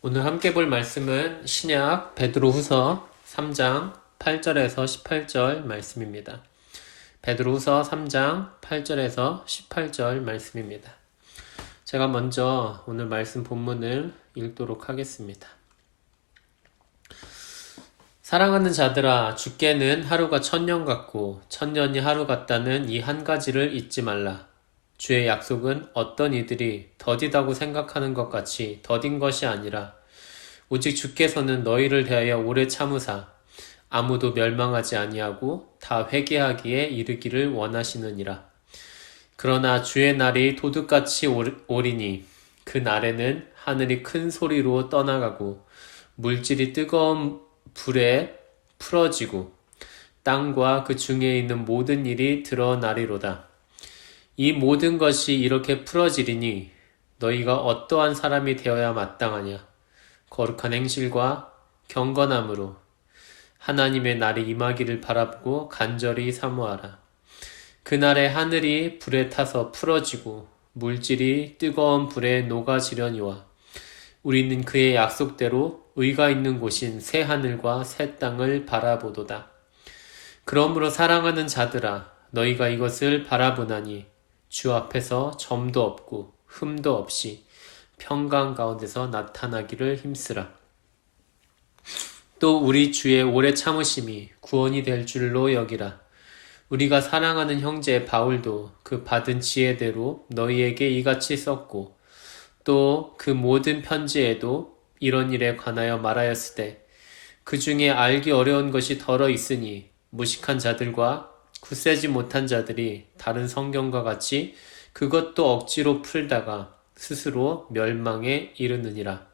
오늘 함께 볼 말씀은 신약 베드로후서 3장 8절에서 18절 말씀입니다. 베드로후서 3장 8절에서 18절 말씀입니다. 제가 먼저 오늘 말씀 본문을 읽도록 하겠습니다. 사랑하는 자들아, 주께는 하루가 천년 같고 천년이 하루 같다는 이 한 가지를 잊지 말라. 주의 약속은 어떤 이들이 더디다고 생각하는 것 같이 더딘 것이 아니라 오직 주께서는 너희를 대하여 오래 참으사 아무도 멸망하지 아니하고 다 회개하기에 이르기를 원하시느니라. 그러나 주의 날이 도둑같이 오리니 그 날에는 하늘이 큰 소리로 떠나가고 물질이 뜨거운 불에 풀어지고 땅과 그 중에 있는 모든 일이 드러나리로다. 이 모든 것이 이렇게 풀어지리니 너희가 어떠한 사람이 되어야 마땅하냐? 거룩한 행실과 경건함으로 하나님의 날이 임하기를 바라보고 간절히 사모하라. 그날에 하늘이 불에 타서 풀어지고 물질이 뜨거운 불에 녹아지려니와 우리는 그의 약속대로 의가 있는 곳인 새 하늘과 새 땅을 바라보도다. 그러므로 사랑하는 자들아, 너희가 이것을 바라보나니 주 앞에서 점도 없고 흠도 없이 평강 가운데서 나타나기를 힘쓰라. 또 우리 주의 오래 참으심이 구원이 될 줄로 여기라. 우리가 사랑하는 형제 바울도 그 받은 지혜대로 너희에게 이같이 썼고 또 그 모든 편지에도 이런 일에 관하여 말하였으되 그 중에 알기 어려운 것이 덜어 있으니 무식한 자들과 굳세지 못한 자들이 다른 성경과 같이 그것도 억지로 풀다가 스스로 멸망에 이르느니라.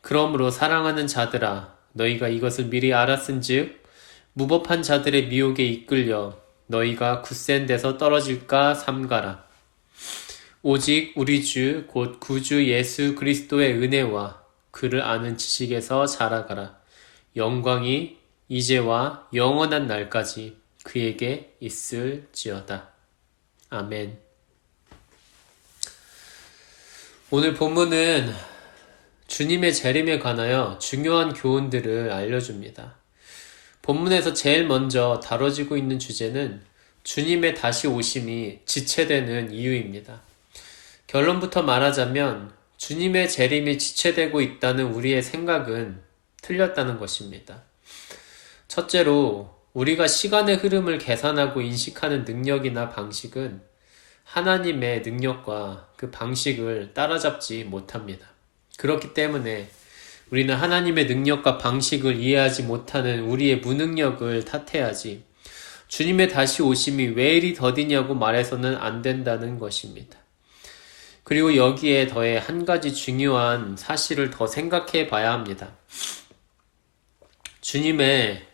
그러므로 사랑하는 자들아, 너희가 이것을 미리 알았은즉 무법한 자들의 미혹에 이끌려 너희가 굳센 데서 떨어질까 삼가라. 오직 우리 주 곧 구주 예수 그리스도의 은혜와 그를 아는 지식에서 자라가라. 영광이 이제와 영원한 날까지 그에게 있을지어다. 아멘. 오늘 본문은 주님의 재림에 관하여 중요한 교훈들을 알려줍니다. 본문에서 제일 먼저 다뤄지고 있는 주제는 주님의 다시 오심이 지체되는 이유입니다. 결론부터 말하자면 주님의 재림이 지체되고 있다는 우리의 생각은 틀렸다는 것입니다. 첫째로 우리가 시간의 흐름을 계산하고 인식하는 능력이나 방식은 하나님의 능력과 그 방식을 따라잡지 못합니다. 그렇기 때문에 우리는 하나님의 능력과 방식을 이해하지 못하는 우리의 무능력을 탓해야지 주님의 다시 오심이 왜 이리 더디냐고 말해서는 안 된다는 것입니다. 그리고 여기에 더해 한 가지 중요한 사실을 더 생각해 봐야 합니다. 주님의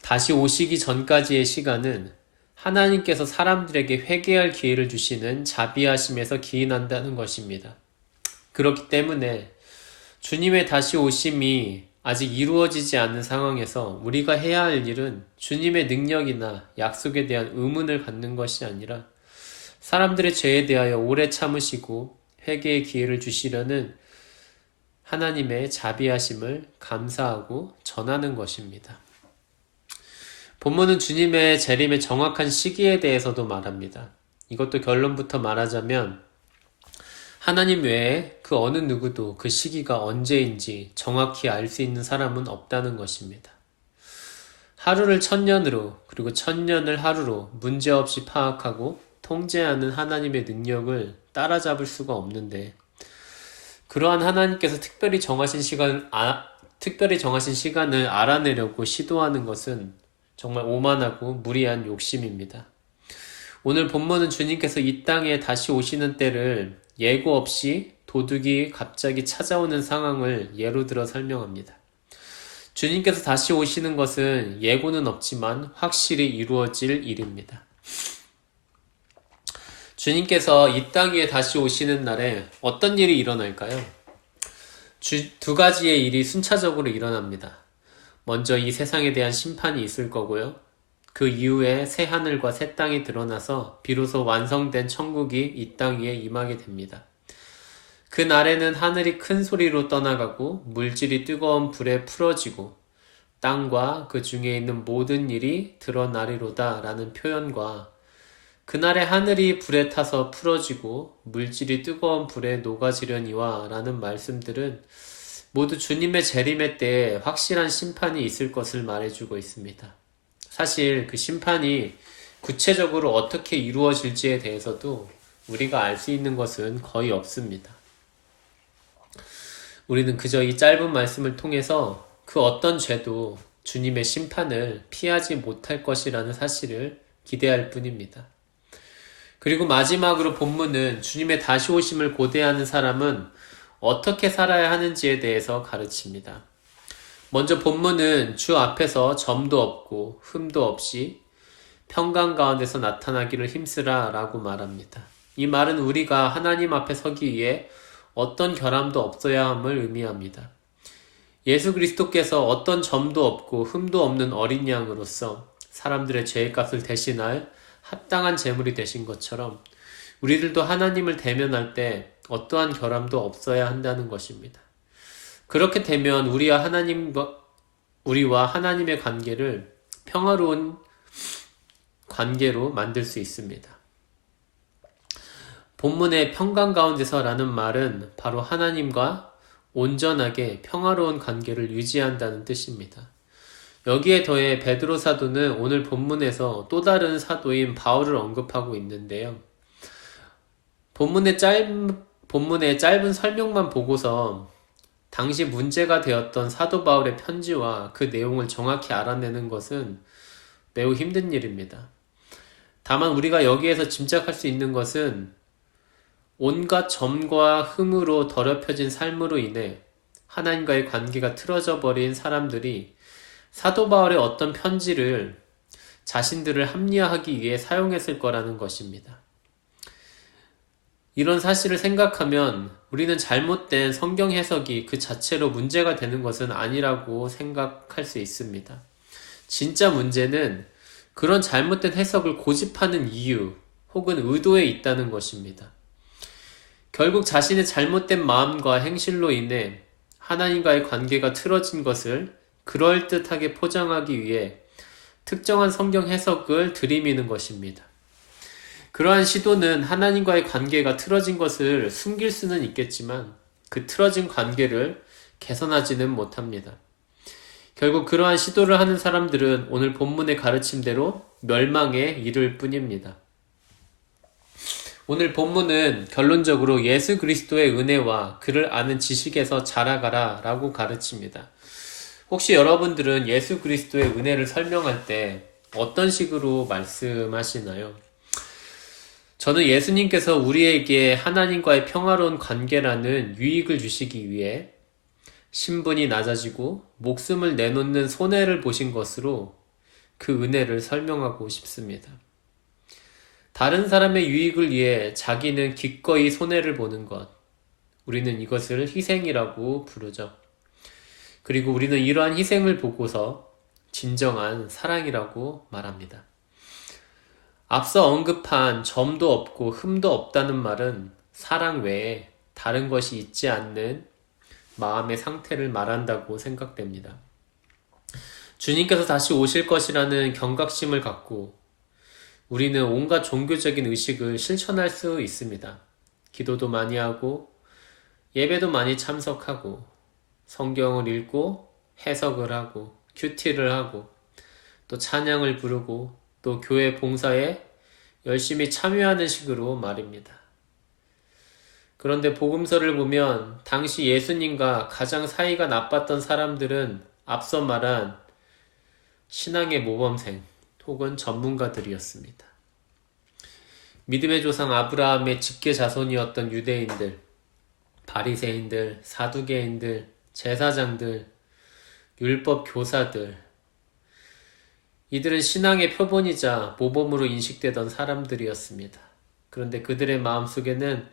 다시 오시기 전까지의 시간은 하나님께서 사람들에게 회개할 기회를 주시는 자비하심에서 기인한다는 것입니다. 그렇기 때문에 주님의 다시 오심이 아직 이루어지지 않는 상황에서 우리가 해야 할 일은 주님의 능력이나 약속에 대한 의문을 갖는 것이 아니라 사람들의 죄에 대하여 오래 참으시고 회개의 기회를 주시려는 하나님의 자비하심을 감사하고 전하는 것입니다. 본문은 주님의 재림의 정확한 시기에 대해서도 말합니다. 이것도 결론부터 말하자면 하나님 외에 그 어느 누구도 그 시기가 언제인지 정확히 알 수 있는 사람은 없다는 것입니다. 하루를 1000년으로 그리고 1000년을 하루로 문제없이 파악하고 통제하는 하나님의 능력을 따라잡을 수가 없는데 그러한 하나님께서 특별히 정하신 시간을 알아내려고 시도하는 것은 정말 오만하고 무리한 욕심입니다. 오늘 본문은 주님께서 이 땅에 다시 오시는 때를 예고 없이 도둑이 갑자기 찾아오는 상황을 예로 들어 설명합니다. 주님께서 다시 오시는 것은 예고는 없지만 확실히 이루어질 일입니다. 주님께서 이 땅 위에 다시 오시는 날에 어떤 일이 일어날까요? 두 가지의 일이 순차적으로 일어납니다. 먼저 이 세상에 대한 심판이 있을 거고요. 그 이후에 새 하늘과 새 땅이 드러나서 비로소 완성된 천국이 이 땅 위에 임하게 됩니다. 그 날에는 하늘이 큰 소리로 떠나가고 물질이 뜨거운 불에 풀어지고 땅과 그 중에 있는 모든 일이 드러나리로다 라는 표현과 그날에 하늘이 불에 타서 풀어지고 물질이 뜨거운 불에 녹아지려니와 라는 말씀들은 모두 주님의 재림의 때에 확실한 심판이 있을 것을 말해주고 있습니다. 사실 그 심판이 구체적으로 어떻게 이루어질지에 대해서도 우리가 알 수 있는 것은 거의 없습니다. 우리는 그저 이 짧은 말씀을 통해서 그 어떤 죄도 주님의 심판을 피하지 못할 것이라는 사실을 기대할 뿐입니다. 그리고 마지막으로 본문은 주님의 다시 오심을 고대하는 사람은 어떻게 살아야 하는지에 대해서 가르칩니다. 먼저 본문은 주 앞에서 점도 없고 흠도 없이 평강 가운데서 나타나기를 힘쓰라 라고 말합니다. 이 말은 우리가 하나님 앞에 서기 위해 어떤 결함도 없어야 함을 의미합니다. 예수 그리스도께서 어떤 점도 없고 흠도 없는 어린 양으로서 사람들의 죄의 값을 대신할 합당한 제물이 되신 것처럼 우리들도 하나님을 대면할 때 어떠한 결함도 없어야 한다는 것입니다. 그렇게 되면 우리와 하나님의 관계를 평화로운 관계로 만들 수 있습니다. 본문의 평강 가운데서라는 말은 바로 하나님과 온전하게 평화로운 관계를 유지한다는 뜻입니다. 여기에 더해 베드로 사도는 오늘 본문에서 또 다른 사도인 바울을 언급하고 있는데요. 본문의 짧은 설명만 보고서 당시 문제가 되었던 사도 바울의 편지와 그 내용을 정확히 알아내는 것은 매우 힘든 일입니다. 다만 우리가 여기에서 짐작할 수 있는 것은 온갖 점과 흠으로 더럽혀진 삶으로 인해 하나님과의 관계가 틀어져 버린 사람들이 사도 바울의 어떤 편지를 자신들을 합리화하기 위해 사용했을 거라는 것입니다. 이런 사실을 생각하면 우리는 잘못된 성경 해석이 그 자체로 문제가 되는 것은 아니라고 생각할 수 있습니다. 진짜 문제는 그런 잘못된 해석을 고집하는 이유 혹은 의도에 있다는 것입니다. 결국 자신의 잘못된 마음과 행실로 인해 하나님과의 관계가 틀어진 것을 그럴듯하게 포장하기 위해 특정한 성경 해석을 들이미는 것입니다. 그러한 시도는 하나님과의 관계가 틀어진 것을 숨길 수는 있겠지만 그 틀어진 관계를 개선하지는 못합니다. 결국 그러한 시도를 하는 사람들은 오늘 본문의 가르침대로 멸망에 이를 뿐입니다. 오늘 본문은 결론적으로 예수 그리스도의 은혜와 그를 아는 지식에서 자라가라 라고 가르칩니다. 혹시 여러분들은 예수 그리스도의 은혜를 설명할 때 어떤 식으로 말씀하시나요? 저는 예수님께서 우리에게 하나님과의 평화로운 관계라는 유익을 주시기 위해 신분이 낮아지고 목숨을 내놓는 손해를 보신 것으로 그 은혜를 설명하고 싶습니다. 다른 사람의 유익을 위해 자기는 기꺼이 손해를 보는 것, 우리는 이것을 희생이라고 부르죠. 그리고 우리는 이러한 희생을 보고서 진정한 사랑이라고 말합니다. 앞서 언급한 점도 없고 흠도 없다는 말은 사랑 외에 다른 것이 있지 않는 마음의 상태를 말한다고 생각됩니다. 주님께서 다시 오실 것이라는 경각심을 갖고 우리는 온갖 종교적인 의식을 실천할 수 있습니다. 기도도 많이 하고 예배도 많이 참석하고 성경을 읽고 해석을 하고 큐티를 하고 또 찬양을 부르고 또 교회 봉사에 열심히 참여하는 식으로 말입니다. 그런데 복음서를 보면 당시 예수님과 가장 사이가 나빴던 사람들은 앞서 말한 신앙의 모범생 혹은 전문가들이었습니다. 믿음의 조상 아브라함의 직계 자손이었던 유대인들, 바리새인들, 사두개인들, 제사장들, 율법 교사들, 이들은 신앙의 표본이자 모범으로 인식되던 사람들이었습니다. 그런데 그들의 마음속에는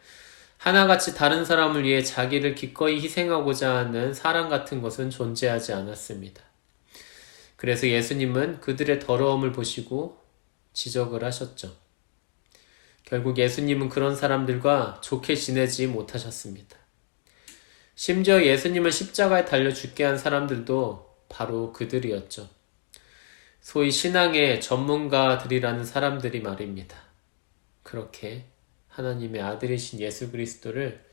하나같이 다른 사람을 위해 자기를 기꺼이 희생하고자 하는 사랑 같은 것은 존재하지 않았습니다. 그래서 예수님은 그들의 더러움을 보시고 지적을 하셨죠. 결국 예수님은 그런 사람들과 좋게 지내지 못하셨습니다. 심지어 예수님을 십자가에 달려 죽게 한 사람들도 바로 그들이었죠. 소위 신앙의 전문가들이라는 사람들이 말입니다. 그렇게 하나님의 아들이신 예수 그리스도를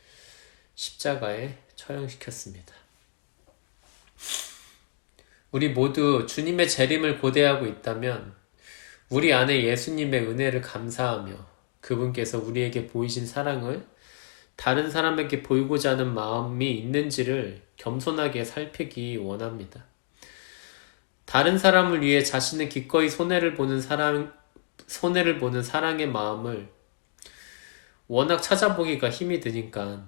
십자가에 처형시켰습니다. 우리 모두 주님의 재림을 고대하고 있다면 우리 안에 예수님의 은혜를 감사하며 그분께서 우리에게 보이신 사랑을 다른 사람에게 보이고자 하는 마음이 있는지를 겸손하게 살피기 원합니다. 다른 사람을 위해 자신은 기꺼이 손해를 보는 사랑의 마음을 워낙 찾아보기가 힘이 드니까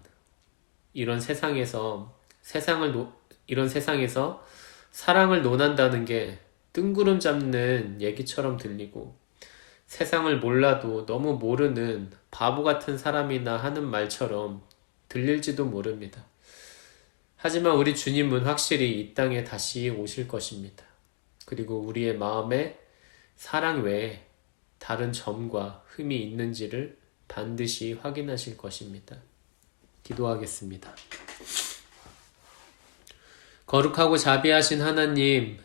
이런 세상에서 사랑을 논한다는 게 뜬구름 잡는 얘기처럼 들리고 세상을 몰라도 너무 모르는 바보 같은 사람이나 하는 말처럼 들릴지도 모릅니다. 하지만 우리 주님은 확실히 이 땅에 다시 오실 것입니다. 그리고 우리의 마음에 사랑 외에 다른 점과 흠이 있는지를 반드시 확인하실 것입니다. 기도하겠습니다. 거룩하고 자비하신 하나님,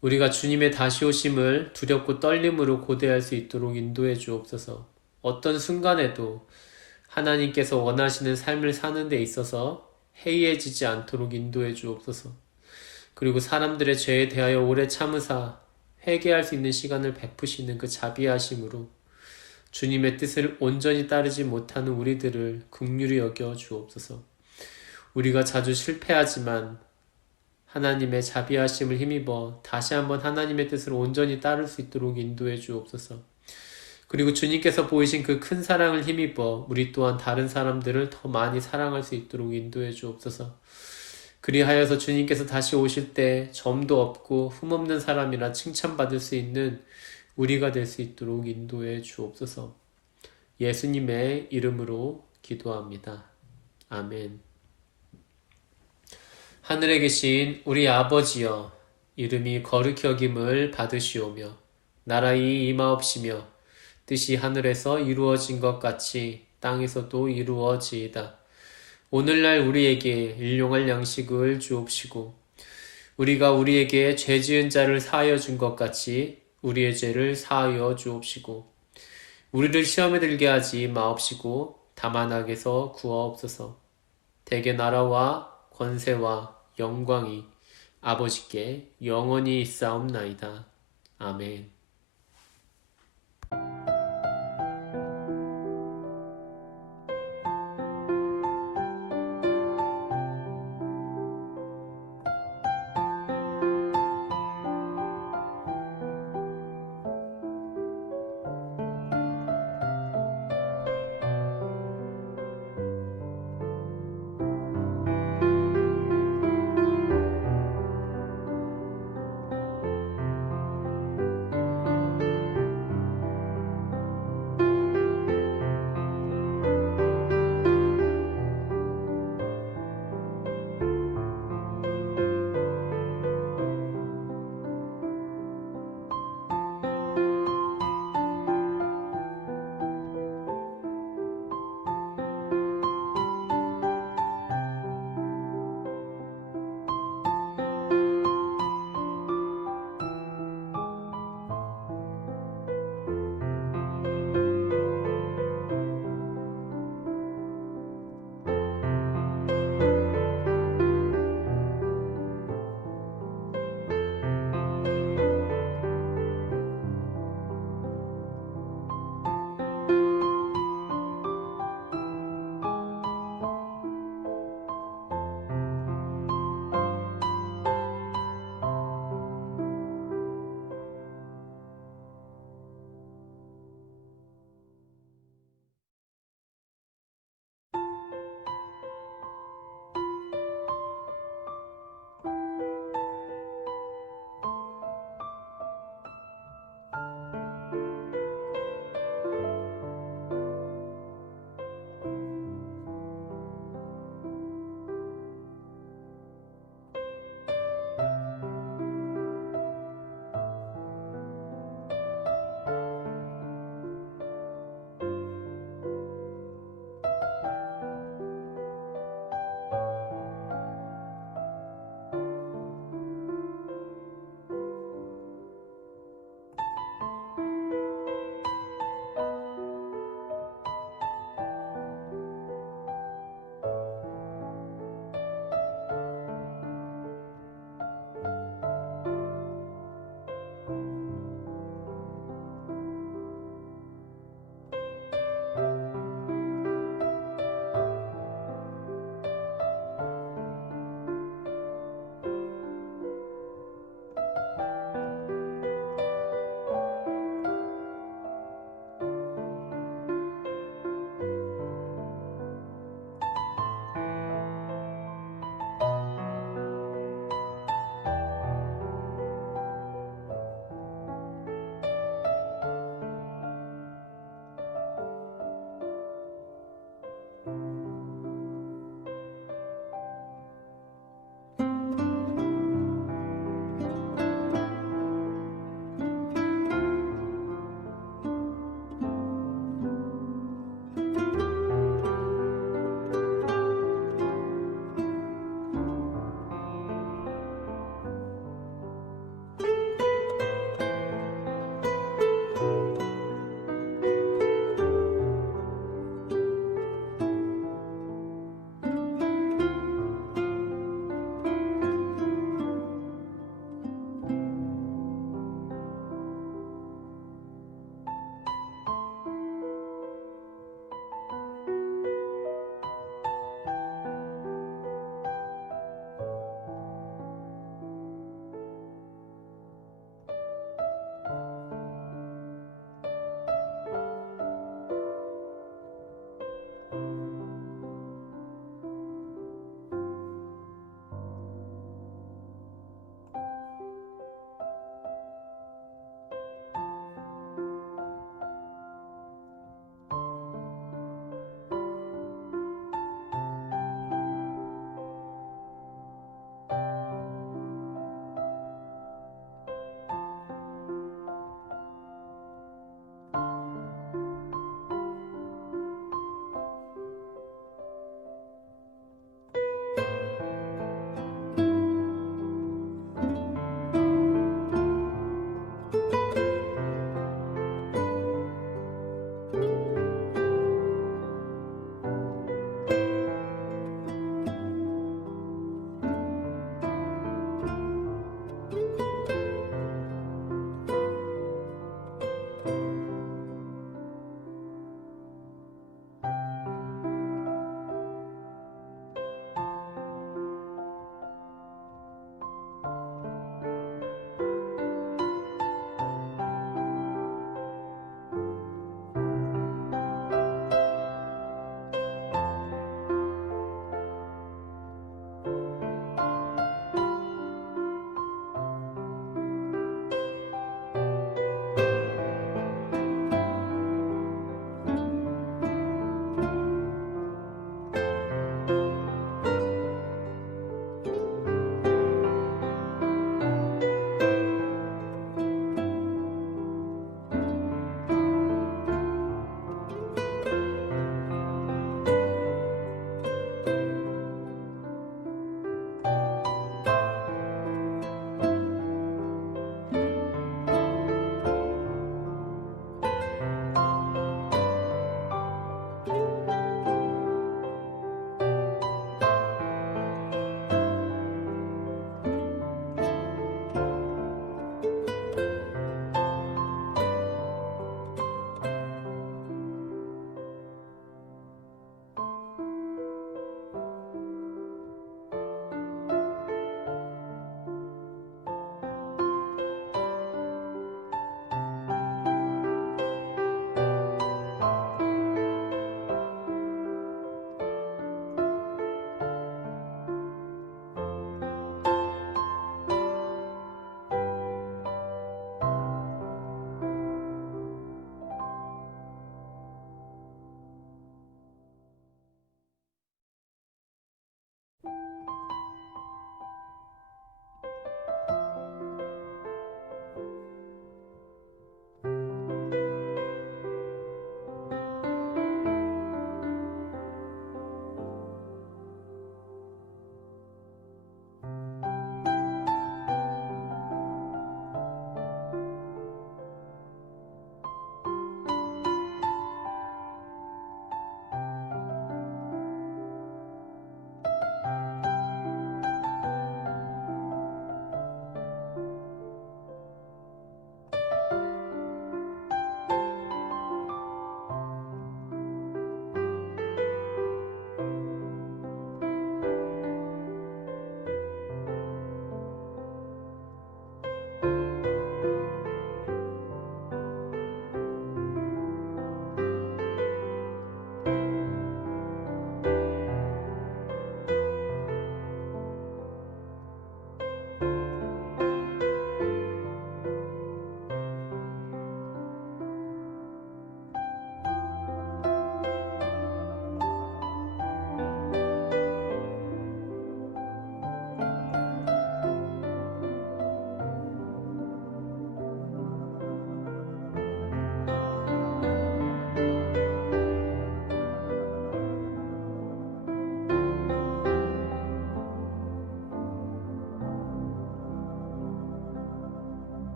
우리가 주님의 다시 오심을 두렵고 떨림으로 고대할 수 있도록 인도해 주옵소서. 어떤 순간에도 하나님께서 원하시는 삶을 사는 데 있어서 해이해지지 않도록 인도해 주옵소서. 그리고 사람들의 죄에 대하여 오래 참으사 회개할 수 있는 시간을 베푸시는 그 자비하심으로 주님의 뜻을 온전히 따르지 못하는 우리들을 긍휼히 여겨 주옵소서. 우리가 자주 실패하지만 하나님의 자비하심을 힘입어 다시 한번 하나님의 뜻을 온전히 따를 수 있도록 인도해 주옵소서. 그리고 주님께서 보이신 그 큰 사랑을 힘입어 우리 또한 다른 사람들을 더 많이 사랑할 수 있도록 인도해 주옵소서. 그리하여서 주님께서 다시 오실 때 점도 없고 흠없는 사람이라 칭찬받을 수 있는 우리가 될 수 있도록 인도해 주옵소서. 예수님의 이름으로 기도합니다. 아멘. 하늘에 계신 우리 아버지여, 이름이 거룩히 여김을 받으시오며 나라의 임하옵시며 뜻이 하늘에서 이루어진 것 같이 땅에서도 이루어지이다. 오늘날 우리에게 일용할 양식을 주옵시고 우리가 우리에게 죄 지은 자를 사하여 준 것 같이 우리의 죄를 사하여 주옵시고 우리를 시험에 들게 하지 마옵시고 다만 악에서 구하옵소서. 대개 나라와 권세와 영광이 아버지께 영원히 있사옵나이다. 아멘.